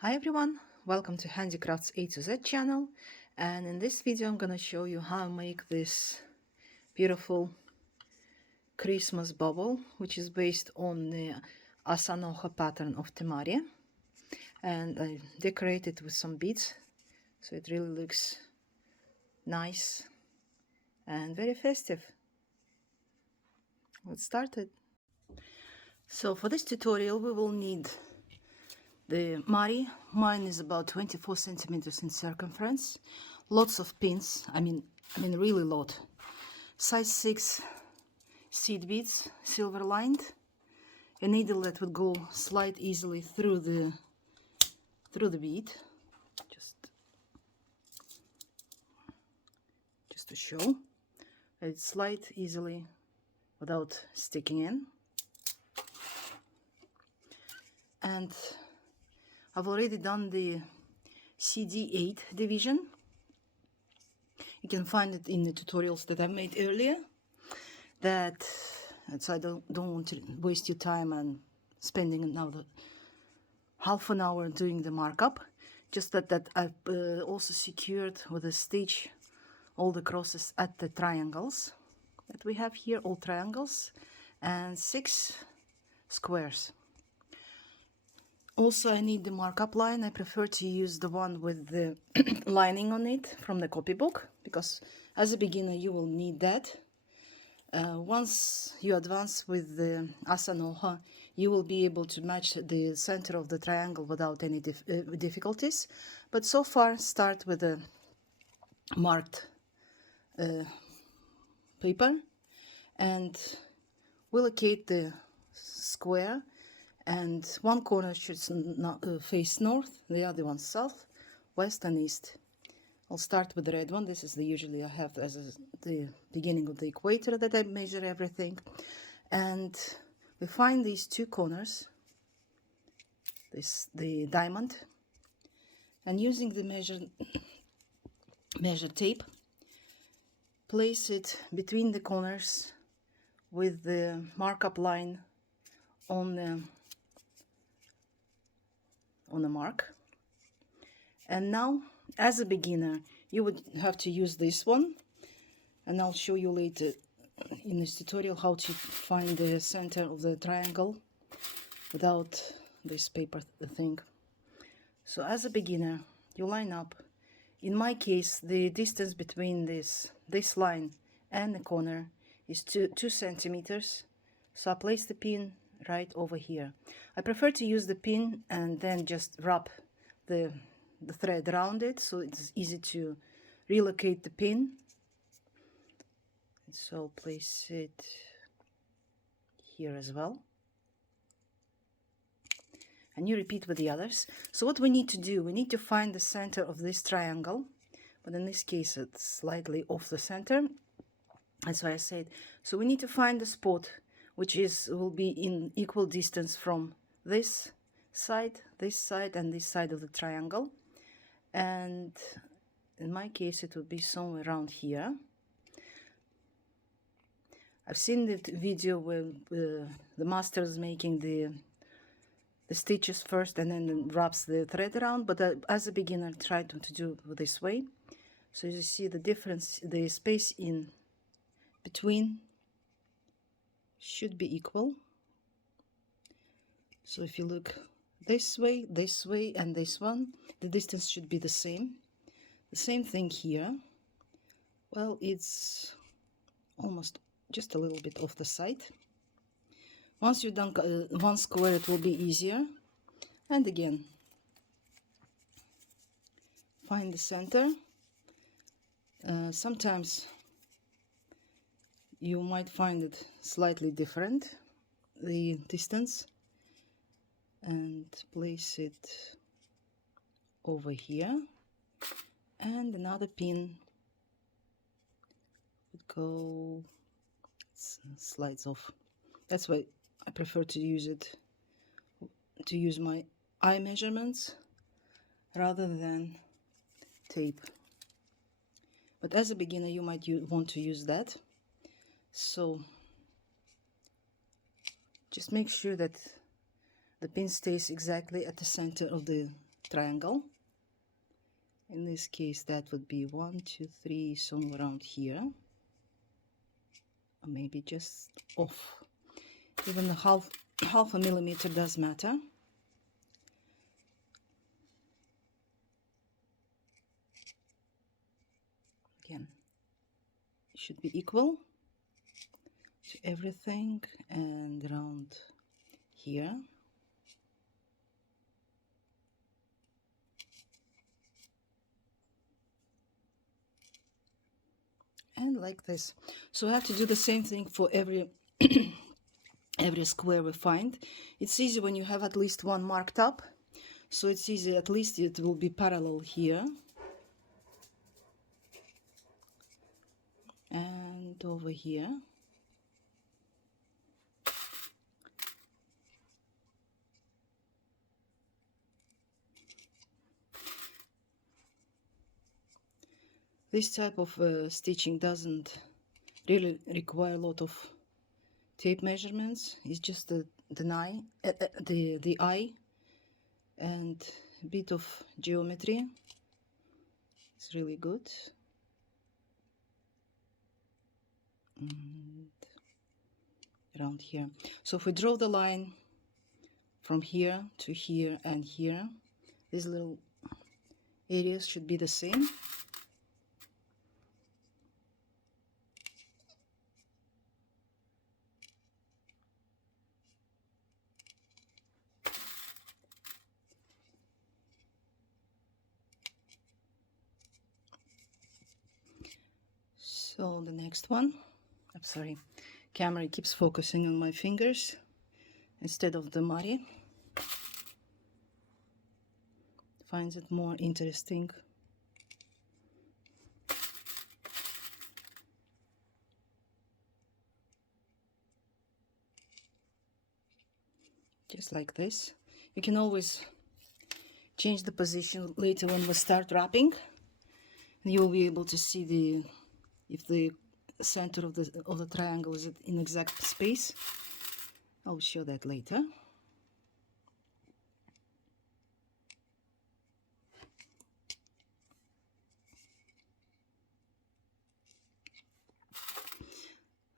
Hi everyone, welcome to Handicrafts A to Z channel, and in this video I'm gonna show you how I make this beautiful Christmas bubble, which is based on the Asanoha pattern of temari, and I decorated with some beads so it really looks nice and very festive. Let's start it. So for this tutorial we will need the mari. Mine is about 24 centimeters in circumference. Lots of pins. I mean really lot. Size 6 seed beads, silver lined. A needle that would go slide easily through the bead. Just to show. It slide easily without sticking in. And I've already done the CD8 division. You can find it in the tutorials that I made earlier. So I don't want to waste your time and spending another half an hour doing the markup. Just that I've also secured with a stitch all the crosses at the triangles that we have here, all triangles, and 6 squares. Also, I need the markup line. I prefer to use the one with the lining on it from the copybook, because as a beginner you will need that. Once you advance with the Asanoha, you will be able to match the center of the triangle without any difficulties. But so far, start with a marked paper and we'll locate the square, and one corner should face north, the other one south, west and east. I'll start with the red one. This is the usually I have as the beginning of the equator that I measure everything. And we find these two corners, the diamond, and using the measure tape, place it between the corners with the markup line on the mark. And now, as a beginner, you would have to use this one, and I'll show you later in this tutorial how to find the center of the triangle without this paper thing. So as a beginner, you line up. In my case, the distance between this line and the corner is 2 centimeters. So I place the pin right over here. I prefer to use the pin and then just wrap the thread around it, so it's easy to relocate the pin. So I'll place it here as well. And you repeat with the others. So what we need to do, we need to find the center of this triangle, but in this case it's slightly off the center. That's why I said, so we need to find the spot which will be in equal distance from this side, and this side of the triangle. And in my case it would be somewhere around here. I've seen the video where the master is making the stitches first and then wraps the thread around, but as a beginner try to do it this way. So you see the difference, the space in between should be equal. So if you look this way, and this one, the distance should be the same. The same thing here. Well, it's almost just a little bit off the side. Once you've done one square, it will be easier. And again, find the center. Sometimes you might find it slightly different, the distance, and place it over here, and another pin would go, slides off. That's why I prefer to use my eye measurements rather than tape. But as a beginner you might want to use that. So just make sure that the pin stays exactly at the center of the triangle. In this case, that would be 1, 2, 3, somewhere around here. Or maybe just off. Even half a millimeter does matter. Again, it should be equal to everything, and around here. And like this. So I have to do the same thing for every every square we find. It's easy when you have at least one marked up, so it's easy, at least it will be parallel here and over here. This type of stitching doesn't really require a lot of tape measurements. It's just the eye and a bit of geometry. It's really good. And around here. So if we draw the line from here to here and here, these little areas should be the same. So the next one, I'm sorry, camera keeps focusing on my fingers instead of the temari. Finds it more interesting. Just like this. You can always change the position later when we start wrapping, and you'll be able to see if the center of the triangle is in exact space. I'll show that later.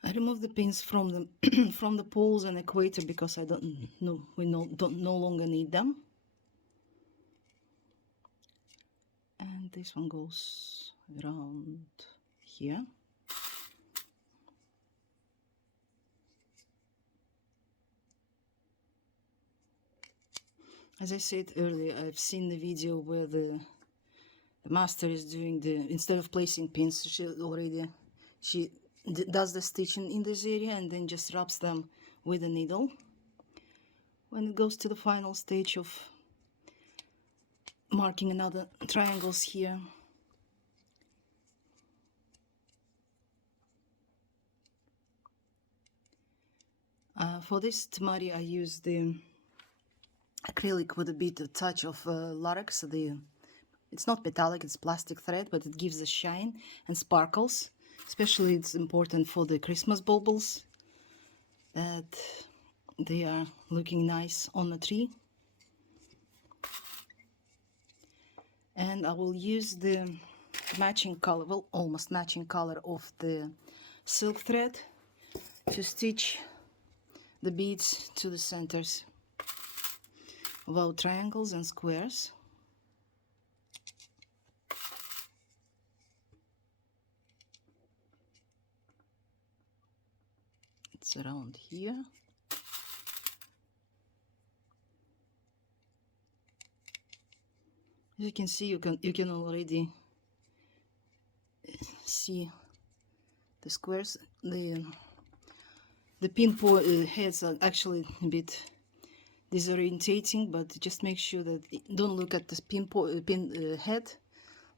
I remove the pins from the from the poles and equator because we don't no longer need them. And this one goes around here. As I said earlier, I've seen the video where the master is doing instead of placing pins, she does the stitching in this area and then just wraps them with a needle. When it goes to the final stage of marking another triangles here, for this temari I use the acrylic with a bit of touch of latex. It's not metallic, it's plastic thread, but it gives a shine and sparkles. Especially it's important for the Christmas baubles, that they are looking nice on the tree. And I will use the matching color, well, almost matching color of the silk thread to stitch the beads to the centers of our triangles and squares. It's around here. As you can see, you can already see the squares. The pin heads are actually a bit disorientating, but just make sure that don't look at the pin head.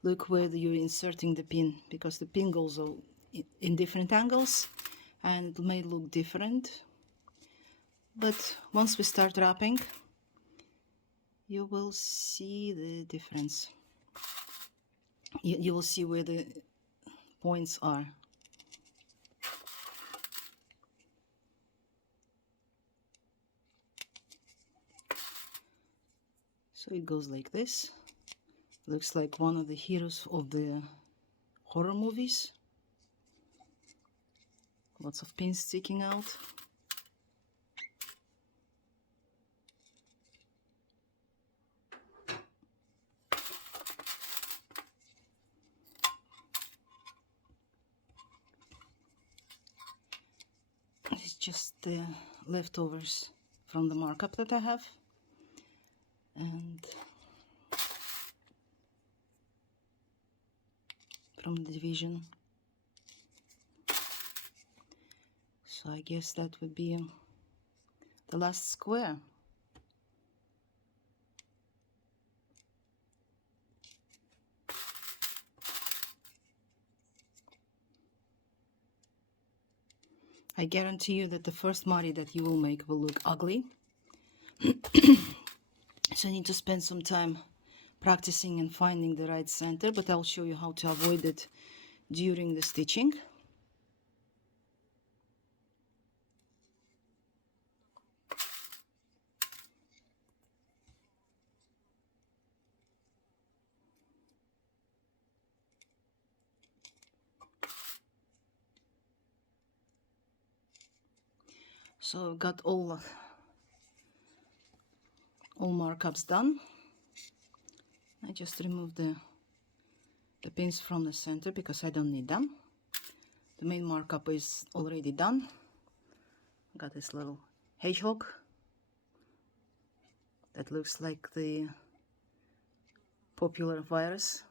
Look where you're inserting the pin, because the pin goes in different angles and it may look different. But once we start wrapping, you will see the difference. You will see where the points are. So So it goes like this. Looks like one of the heroes of the horror movies. Lots of pins sticking out. It's just the leftovers from the markup that I have. And from the division. So I guess that would be the last square. I guarantee you that the first mari that you will make will look ugly. So you need to spend some time practicing and finding the right center, but I'll show you how to avoid it during the stitching. So I've got all markups done. I just remove the pins from the center because I don't need them. The main markup is already done. Got this little hedgehog that looks like the popular virus.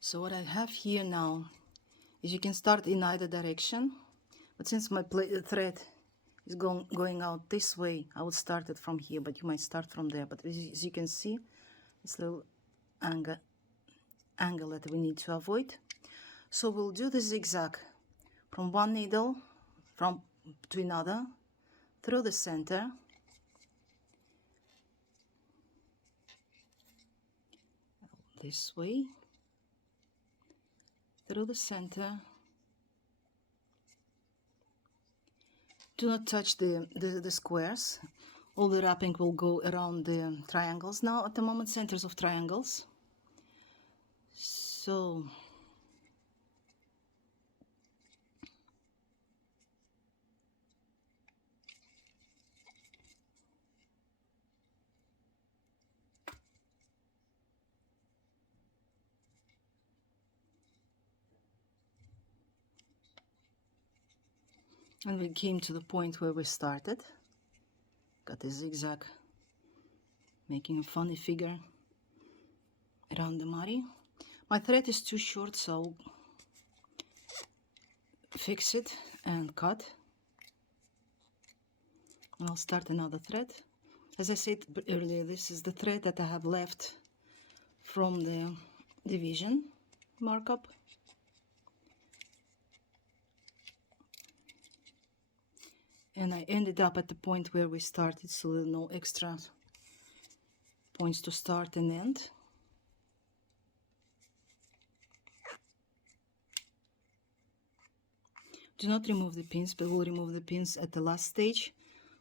So what I have here now is you can start in either direction, but since my thread is going out this way, I would start it from here, but you might start from there. But as you can see, this little angle that we need to avoid. So we'll do the zigzag from one needle to another through the center, this way, through the center. Do not touch the squares. All the wrapping will go around the triangles. Now at the moment, centers of triangles. So and we came to the point where we started. Got a zigzag, making a funny figure around the mari. My thread is too short, so I'll fix it and cut. And I'll start another thread. As I said earlier, this is the thread that I have left from the division markup. And I ended up at the point where we started, so there are no extra points to start and end. Do not remove the pins, but we'll remove the pins at the last stage,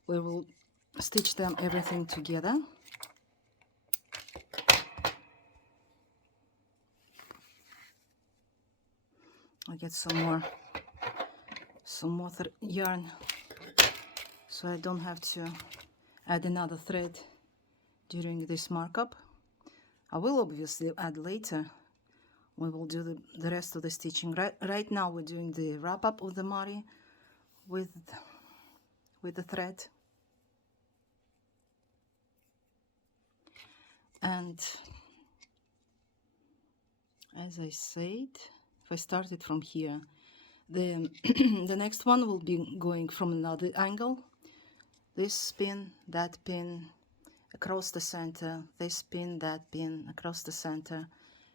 where we'll stitch them everything together. I get some more yarn, so I don't have to add another thread during this markup. I will obviously add later when we'll do the rest of the stitching. Right now we're doing the wrap up of the mari with the thread. And as I said, if I started from here, the the next one will be going from another angle. This pin, that pin, across the center, this pin, that pin, across the center,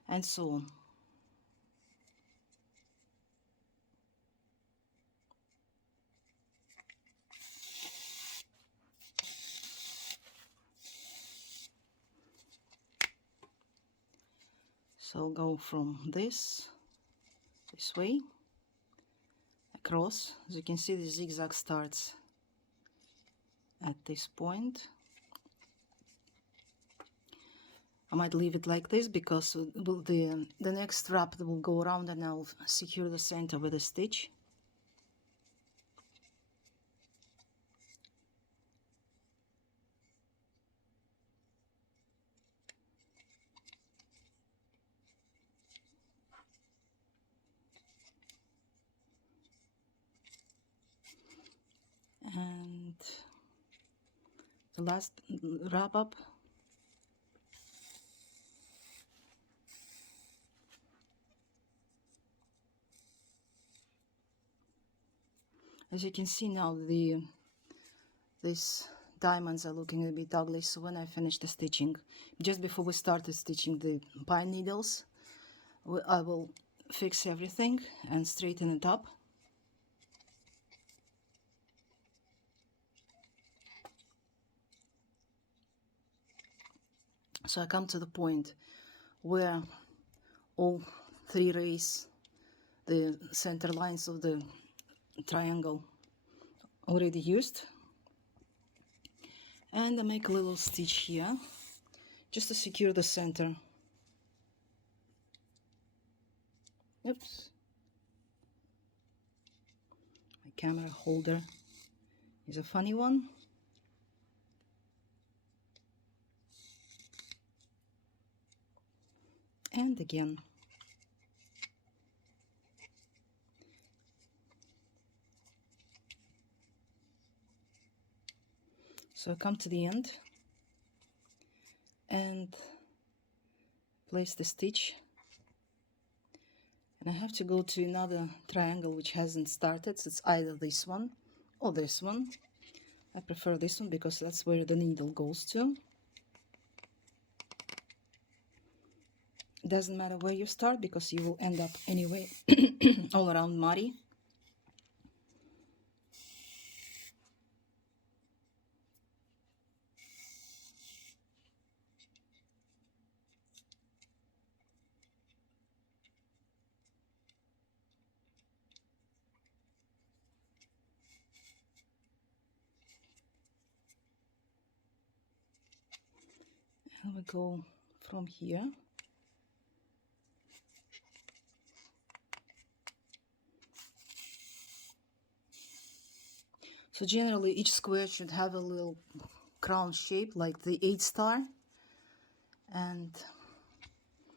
and so on. So I'll go from this way, across. As you can see, the zigzag starts at this point, I might leave it like this because the next wrap will go around and I'll secure the center with a stitch. And the last wrap up. As you can see now, these diamonds are looking a bit ugly, so when I finish the stitching, just before we started stitching the pine needles, I will fix everything and straighten it up. So I come to the point where all three rays, the center lines of the triangle already used, and I make a little stitch here just to secure the center. Oops, my camera holder is a funny one. And again. So I come to the end and place the stitch, and I have to go to another triangle which hasn't started, so it's either this one or this one. I prefer this one because that's where the needle goes to. It doesn't matter where you start because you will end up anyway all around muddy. And we go from here. So generally each square should have a little crown shape like the 8 star, and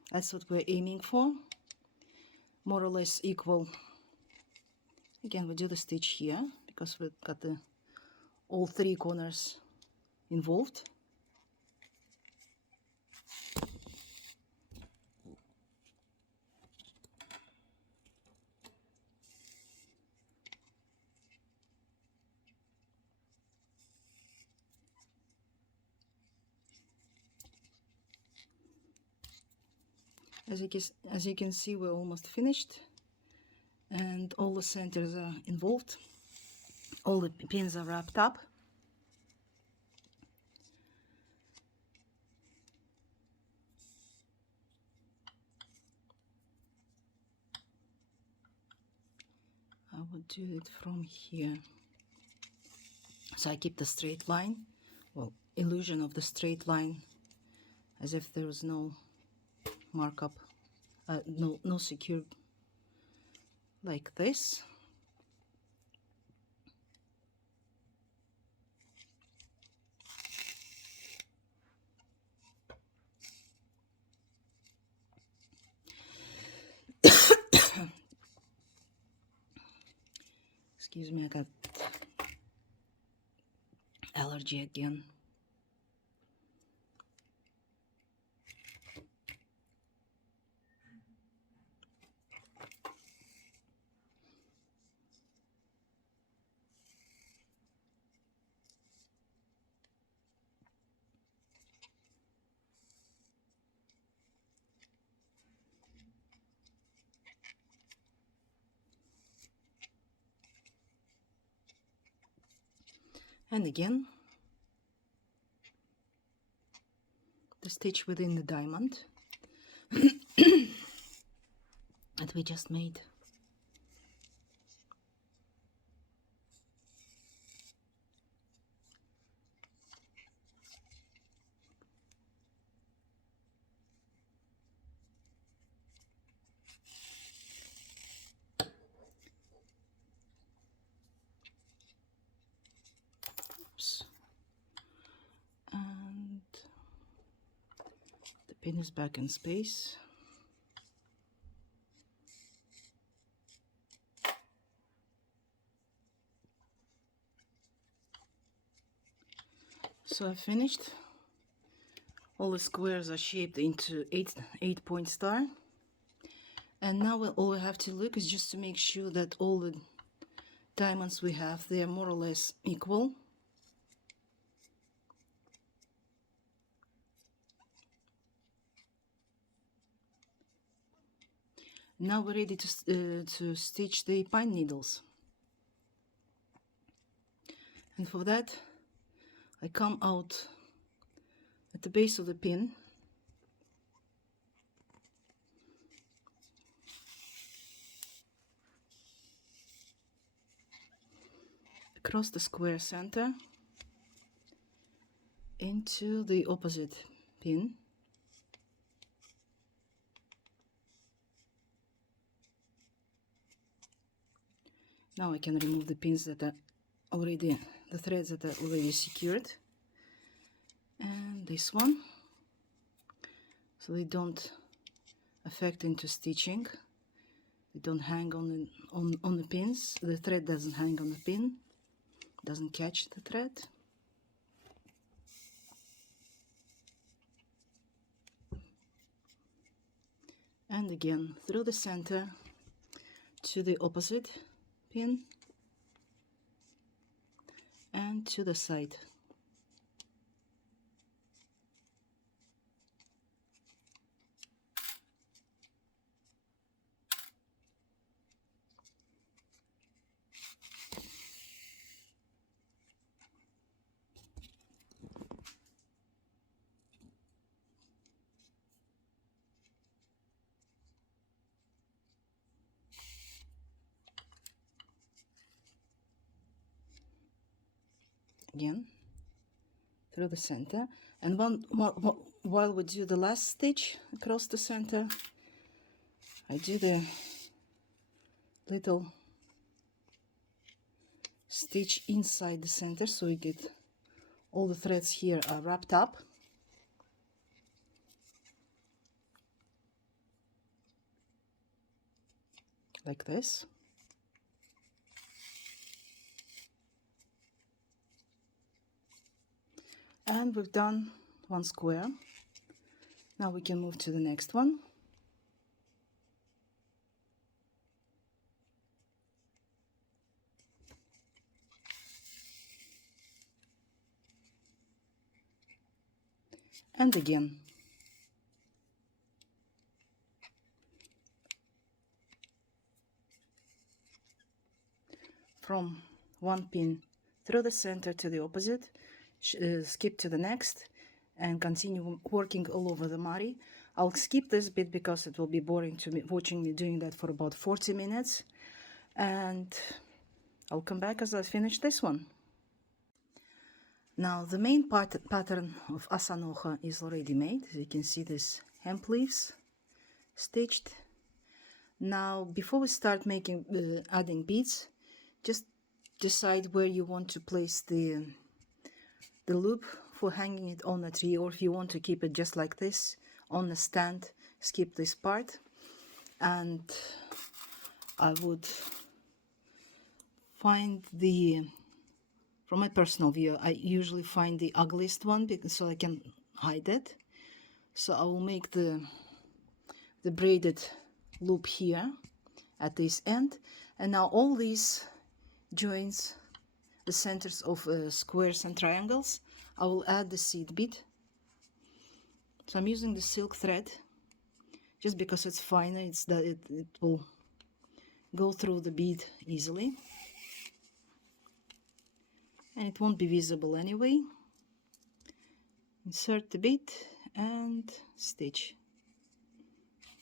that's what we're aiming for, more or less equal. Again, we do the stitch here because we've got all three corners involved. As you can see, we're almost finished, and all the centers are involved. All the pins are wrapped up. I would do it from here. So I keep the straight line, well, illusion of the straight line, as if there was no markup, no secure, like this. Excuse me, I got allergy again. And again, the stitch within the diamond that we just made. Pin is back in space. So I finished. All the squares are shaped into eight-point star. And now all we have to look is just to make sure that all the diamonds we have, they are more or less equal. Now we're ready to stitch the pine needles. And for that, I come out at the base of the pin. Across the square center into the opposite pin. Now I can remove the pins that are already, the threads that are already secured. And this one, so they don't affect into stitching. They don't hang on the pins. The thread doesn't hang on the pin, doesn't catch the thread. And again through the center to the opposite pin and to the side. Again through the center, and while we do the last stitch across the center, I do the little stitch inside the center, so we get all the threads here are wrapped up. Like this. And we've done one square. Now we can move to the next one. And again. From one pin through the center to the opposite, skip to the next, and continue working all over the temari. I'll skip this bit because it will be boring to me watching me doing that for about 40 minutes, and I'll come back as I finish this one. Now the main pattern of asanoha is already made. As you can see, this hem pleats stitched. Now before we start making adding beads, just decide where you want to place the loop for hanging it on a tree, or if you want to keep it just like this on a stand, skip this part. And I would find from my personal view, I usually find the ugliest one so I can hide it. So I will make the braided loop here at this end, and now all these joins the centers of squares and triangles. I will add the seed bead. So I'm using the silk thread just because it's finer, it will go through the bead easily, and it won't be visible anyway. Insert the bead and stitch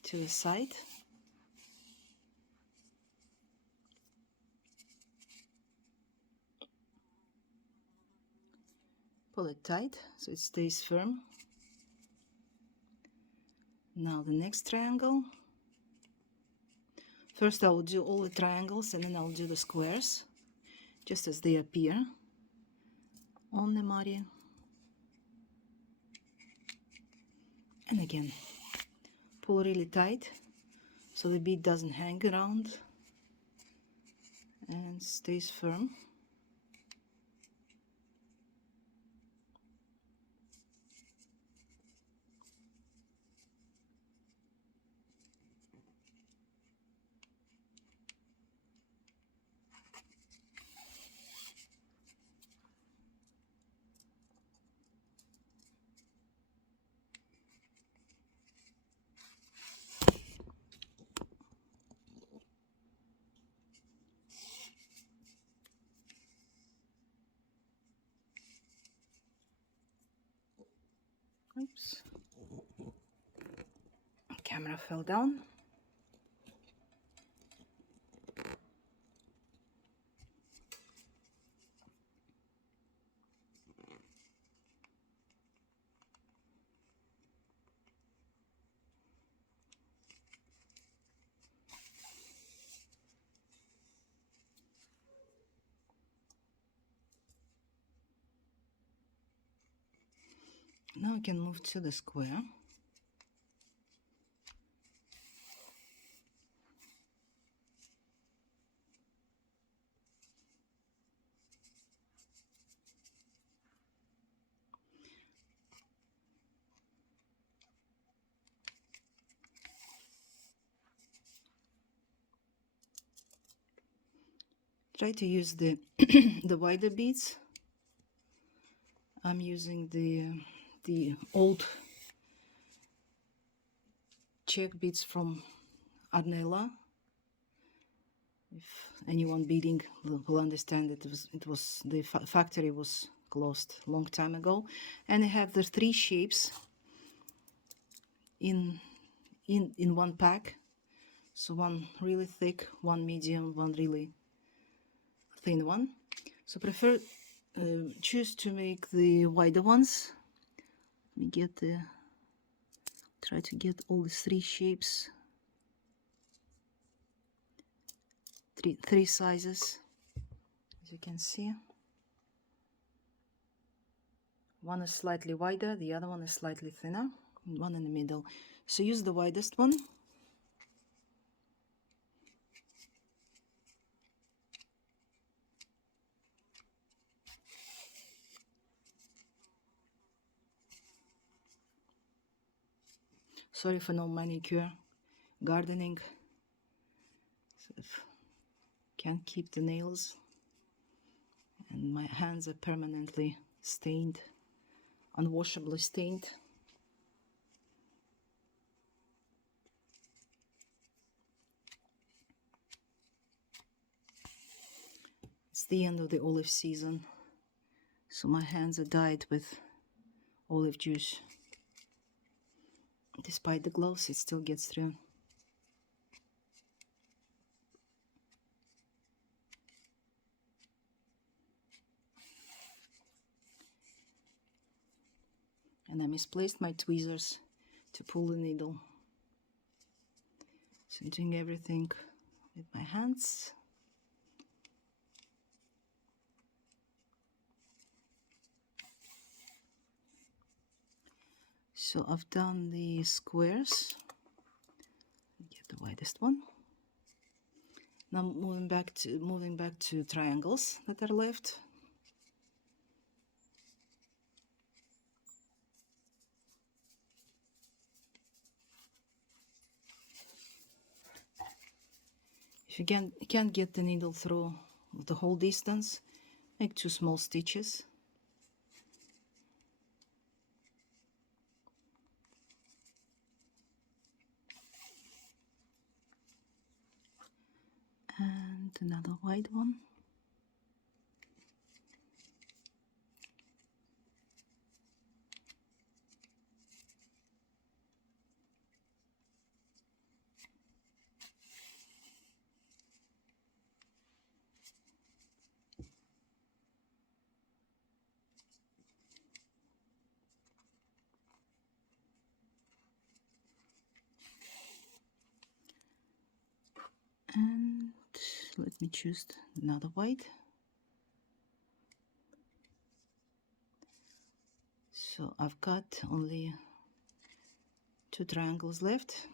to the side. Pull it tight so it stays firm. Now the next triangle. First I will do all the triangles and then I'll do the squares just as they appear on the temari. And again, pull really tight so the bead doesn't hang around and stays firm. Oops. Camera fell down. Now I can move to the square. Try to use the the wider beads. I'm using the old check beads from Arnella. If anyone beading will understand, it was the factory was closed long time ago, and I have the 3 shapes in one pack. So one really thick, one medium, one really thin one. So prefer choose to make the wider ones. Let me get the try to get all the 3 shapes, three sizes, as you can see. One is slightly wider, the other one is slightly thinner, and one in the middle. So use the widest one. Sorry for no manicure, gardening. So can't keep the nails, and my hands are permanently stained, unwashably stained. It's the end of the olive season, so my hands are dyed with olive juice. Despite the gloves, it still gets through. And I misplaced my tweezers to pull the needle. So I'm doing everything with my hands. So I've done the squares. Get the widest one. Now moving back to triangles that are left. If you can't get the needle through the whole distance, make 2 small stitches. And another wide one. And let me choose another white. So I've got only 2 triangles left.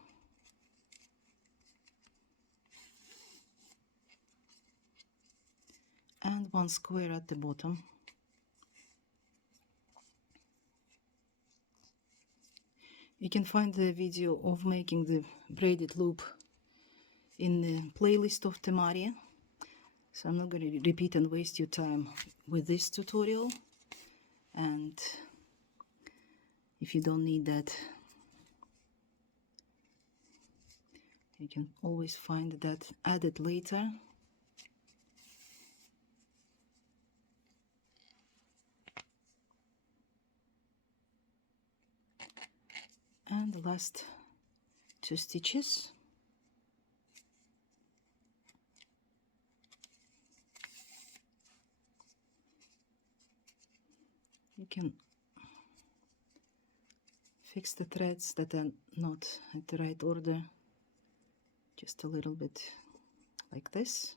And 1 square at the bottom. You can find the video of making the braided loop in the playlist of temari. So I'm not going to repeat and waste your time with this tutorial. And if you don't need that, you can always find that added later. And the last 2 stitches. You can fix the threads that are not at the right order, just a little bit like this.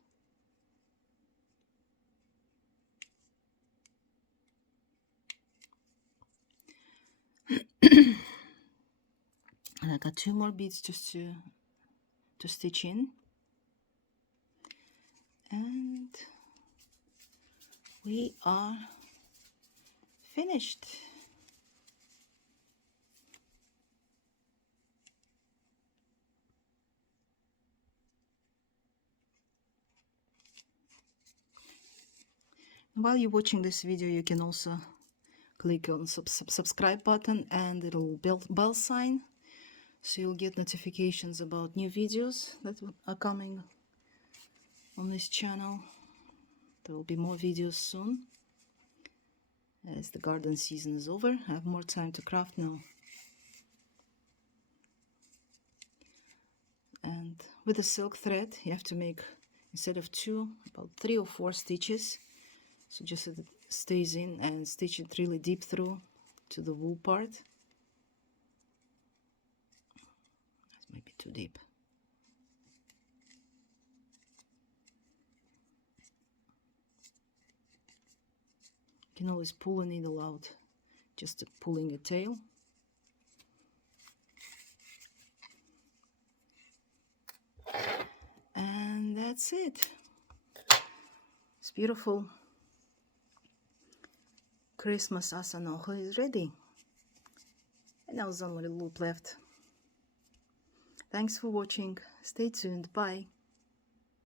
And I got 2 more beads just to stitch in, and we are finished. While you're watching this video, you can also click on subscribe button and the little bell sign, so you'll get notifications about new videos that are coming on this channel. There will be more videos soon as the garden season is over. I have more time to craft now. And with the silk thread, you have to make, instead of 2, about 3 or 4 stitches. So just so it stays in, and stitch it really deep through to the wool part. This might be too deep. You can always pull a needle out, just pulling a tail. And that's it. It's beautiful. Christmas asanoho is ready. And now there's only a loop left. Thanks for watching. Stay tuned. Bye.